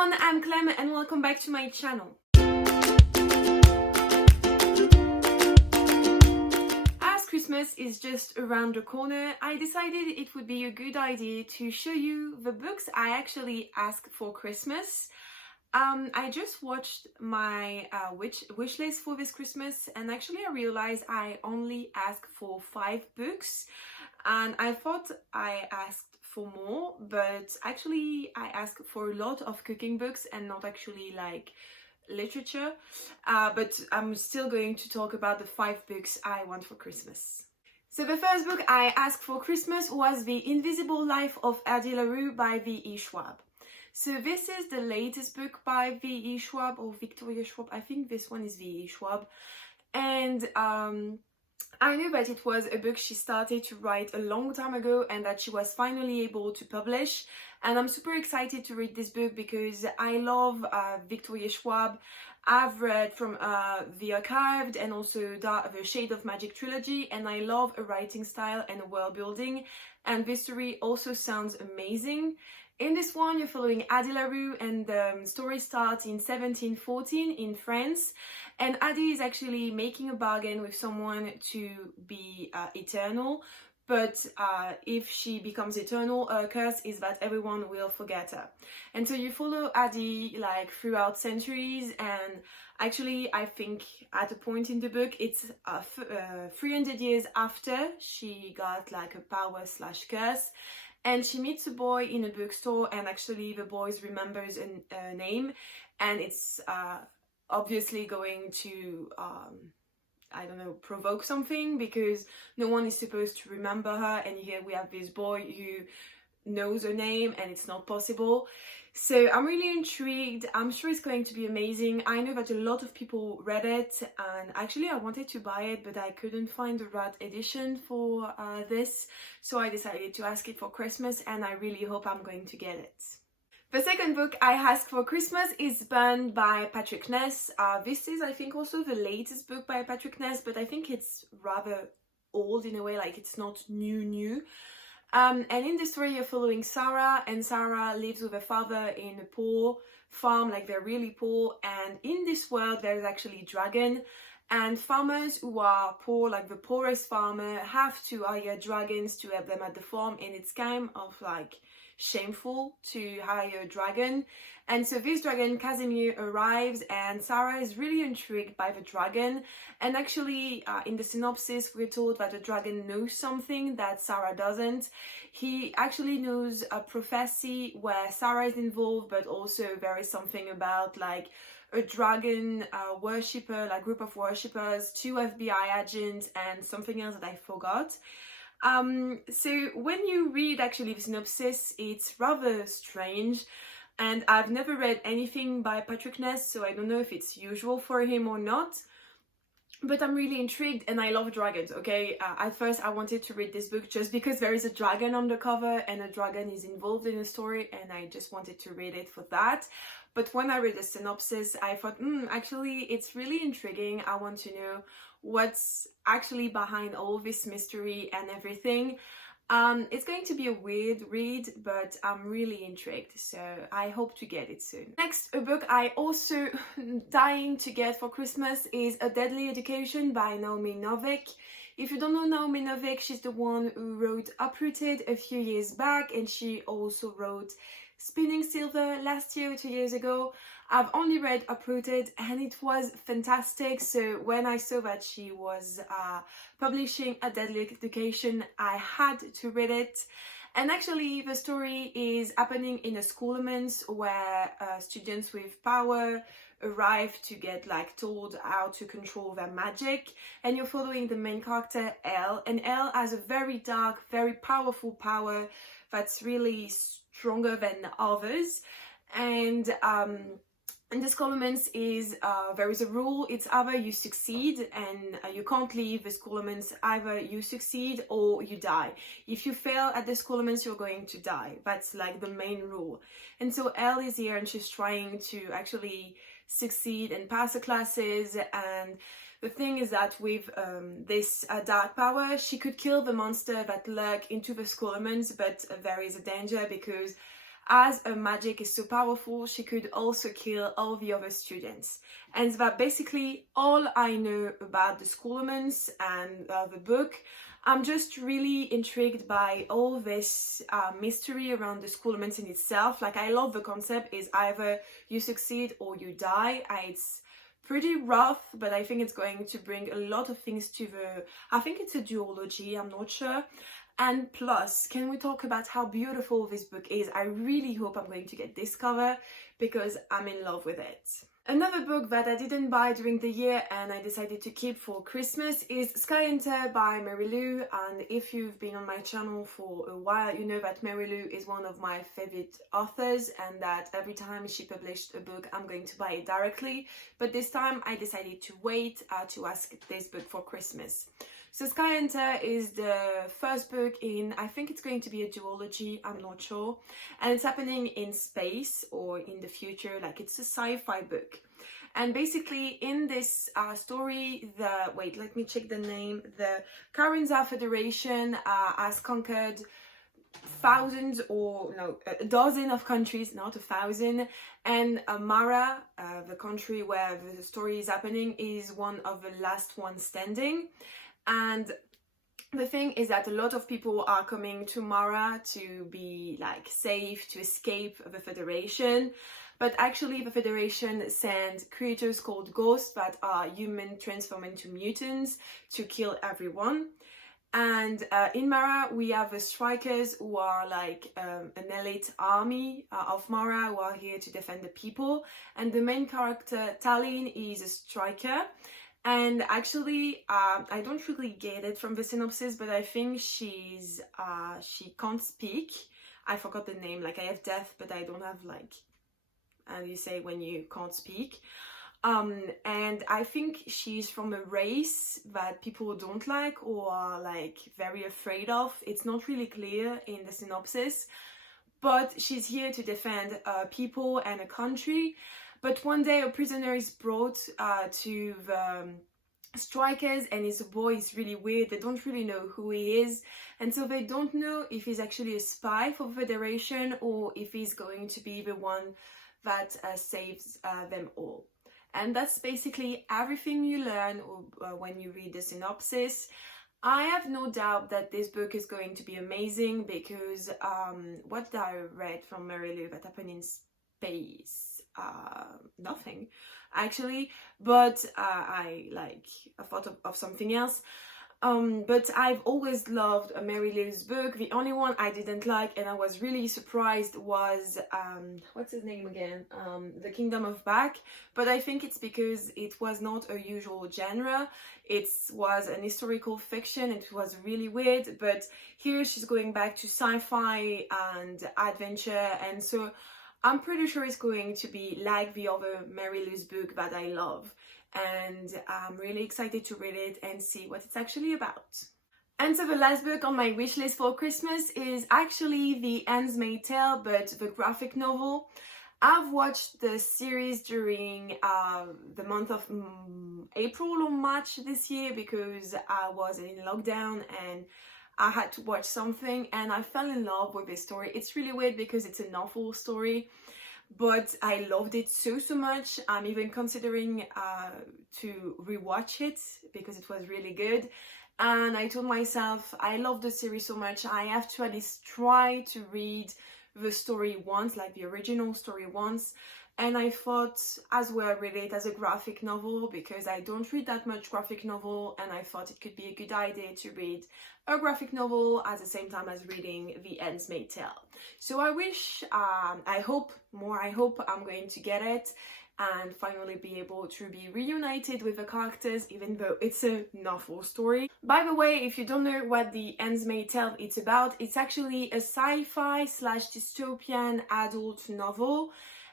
everyone, I'm Clem and welcome back to my channel. As Christmas is just around the corner, I decided it would be a good idea to show you the books I actually asked for Christmas. I just watched my wish list for this Christmas, and actually I realized I only asked for 5 books, and I thought I asked for more, but actually I asked for a lot of cooking books and not actually like literature, but I'm still going to talk about the 5 books I want for Christmas. So the first book I asked for Christmas was The Invisible Life of Addie LaRue by V.E. Schwab. So this is the latest book by V.E. Schwab or Victoria Schwab. I think this one is V.E. Schwab. And I knew that it was a book she started to write a long time ago and that she was finally able to publish. And I'm super excited to read this book because I love Victoria Schwab. I've read from The Archived and also the Shade of Magic trilogy, and I love her writing style and world building. And this story also sounds amazing. In this one, you're following Addie LaRue, and the story starts in 1714 in France. And Addie is actually making a bargain with someone to be eternal. But if she becomes eternal, her curse is that everyone will forget her. And so you follow Addie like throughout centuries, and actually I think at a point in the book it's 300 years after she got like a power / curse. And she meets a boy in a bookstore, and actually the boy remembers a name, and it's obviously going to, I don't know, provoke something, because no one is supposed to remember her, and here we have this boy who knows her name and it's not possible. So I'm really intrigued. I'm sure it's going to be amazing. I know that a lot of people read it, and actually I wanted to buy it, but I couldn't find the right edition for this, so I decided to ask it for Christmas, and I really hope I'm going to get it. The second book I asked for Christmas is Burned by Patrick Ness. This is, I think, also the latest book by Patrick Ness, but I think it's rather old in a way, like it's not new. And in this story you're following Sarah, and Sarah lives with her father in a poor farm, like they're really poor, and in this world there's actually dragon, and farmers who are poor, like the poorest farmer, have to hire dragons to help them at the farm, and it's kind of like shameful to hire a dragon. And so this dragon Casimir arrives, and Sarah is really intrigued by the dragon, and actually in the synopsis we're told that the dragon knows something that Sarah doesn't. He actually knows a prophecy where Sarah is involved, but also there is something about like a dragon worshipper, like group of worshippers, 2 FBI agents, and something else that I forgot. So when you read actually the synopsis, it's rather strange, and I've never read anything by Patrick Ness, so I don't know if it's usual for him or not, but I'm really intrigued, and I love dragons, okay? At first I wanted to read this book just because there is a dragon on the cover and a dragon is involved in the story, and I just wanted to read it for that. But when I read the synopsis, I thought, actually it's really intriguing. I want to know what's actually behind all this mystery and everything. It's going to be a weird read, but I'm really intrigued, so I hope to get it soon. Next, a book I also dying to get for Christmas is A Deadly Education by Naomi Novik. If you don't know Naomi Novik, she's the one who wrote Uprooted a few years back, and she also wrote Spinning Silver last year or 2 years ago. I've only read Uprooted and it was fantastic, so when I saw that she was publishing A Deadly Education, I had to read it. And actually the story is happening in a schoolmans where students with power arrive to get like told how to control their magic, and you're following the main character Elle, and Elle has a very dark, very powerful power that's really stronger than others. And in the schoolmans is there is a rule. It's either you succeed and you can't leave the schoolmans, either you succeed or you die. If you fail at the schoolmans, you're going to die. That's like the main rule. And so Elle is here and she's trying to actually succeed and pass the classes, and the thing is that with this dark power, she could kill the monster that lurk into the schoolmans, but there is a danger because as her magic is so powerful, she could also kill all the other students. And that's basically all I know about the Schoolmans and the book. I'm just really intrigued by all this mystery around the Schoolmans in itself. Like, I love the concept is either you succeed or you die. It's pretty rough, but I think it's going to bring a lot of things to the... I think it's a duology, I'm not sure. And plus, can we talk about how beautiful this book is? I really hope I'm going to get this cover because I'm in love with it. Another book that I didn't buy during the year and I decided to keep for Christmas is Sky Hunter by Mary Lou. And if you've been on my channel for a while, you know that Mary Lou is one of my favorite authors and that every time she published a book, I'm going to buy it directly. But this time I decided to wait to ask this book for Christmas. So Sky Hunter is the first book in, I think it's going to be a duology, I'm not sure. And it's happening in space or in the future, like it's a sci-fi book. And basically in this story, wait, let me check the name. The Karenza Federation has conquered thousands or no, a dozen of countries, not 1,000. And Mara, the country where the story is happening, is one of the last ones standing. And the thing is that a lot of people are coming to Mara to be like safe, to escape the Federation. But actually the Federation sends creatures called ghosts that are human transformed into mutants to kill everyone. And in Mara we have the strikers who are like an elite army of Mara who are here to defend the people. And the main character, Tallinn, is a striker. And actually, I don't really get it from the synopsis, but I think she can't speak. I forgot the name, like I have deaf, but I don't have like, how do you say when you can't speak? And I think she's from a race that people don't like or are like very afraid of. It's not really clear in the synopsis, but she's here to defend people and a country. But one day a prisoner is brought to the strikers and his boy is really weird. They don't really know who he is. And so they don't know if he's actually a spy for the Federation or if he's going to be the one that saves them all. And that's basically everything you learn when you read the synopsis. I have no doubt that this book is going to be amazing because what did I read from Mary Lou that happened in space? Nothing actually, but I thought of something else. But I've always loved Mary Lou's book. The only one I didn't like and I was really surprised was what's his name again, The Kingdom of Back. But I think it's because it was not a usual genre. It was an historical fiction. It was really weird, but here she's going back to sci-fi and adventure, and so I'm pretty sure it's going to be like the other Mary Lou's book that I love. And I'm really excited to read it and see what it's actually about. And so the last book on my wish list for Christmas is actually The Handmaid's Tale, but the graphic novel. I've watched the series during the month of April or March this year because I was in lockdown and I had to watch something and I fell in love with this story. It's really weird because it's a novel story, but I loved it so much. I'm even considering to rewatch it because it was really good. And I told myself, I love the series so much, I have to at least try to read the story once, like the original story once. And I thought as well read it as a graphic novel because I don't read that much graphic novel, and I thought it could be a good idea to read a graphic novel at the same time as reading The Handmaid's Tale. So I wish, I hope I'm going to get it and finally be able to be reunited with the characters, even though it's a novel story. By the way, if you don't know what The Handmaid's Tale is about, it's actually a sci-fi / dystopian adult novel.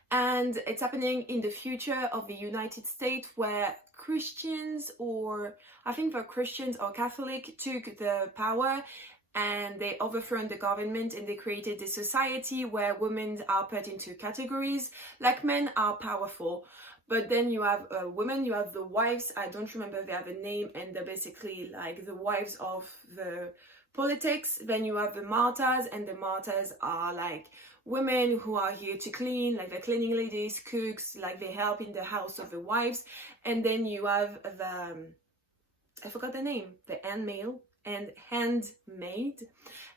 And it's happening in the future of the United States where Christians, or I think they're Christians or Catholic, took the power and they overthrown the government and they created a society where women are put into categories, like men are powerful. But then you have women, you have the wives, I don't remember they have a name, and they're basically like the wives of the politics. Then you have the martyrs, and the martyrs are like women who are here to clean, like the cleaning ladies, cooks, like they help in the house of the wives. And then you have the, I forgot the name, the handmaid.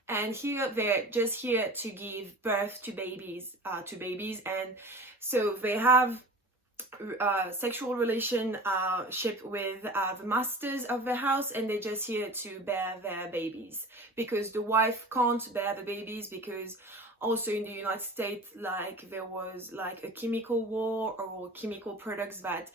And here they're just here to give birth to babies, and so they have sexual relationship with the masters of the house, and they're just here to bear their babies, because the wife can't bear the babies, because also in the United States, like there was like a chemical war or chemical products that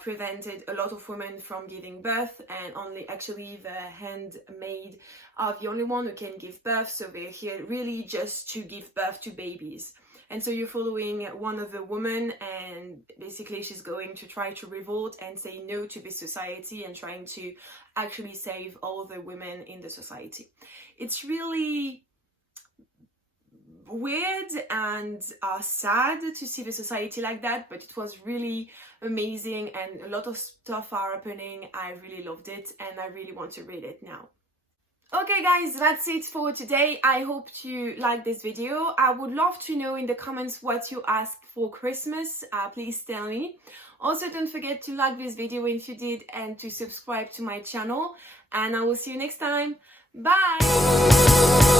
prevented a lot of women from giving birth, and only actually the handmaid are the only one who can give birth. So they're here really just to give birth to babies. And so you're following one of the women, and basically she's going to try to revolt and say no to this society, and trying to actually save all the women in the society. It's really weird and sad to see the society like that, but it was really amazing, and a lot of stuff are happening. I really loved it, and I really want to read it now. Okay guys, that's it for today. I hope you liked this video. I would love to know in the comments what you asked for Christmas. Please tell me. Also, don't forget to like this video if you did, and to subscribe to my channel, and I will see you next time. Bye!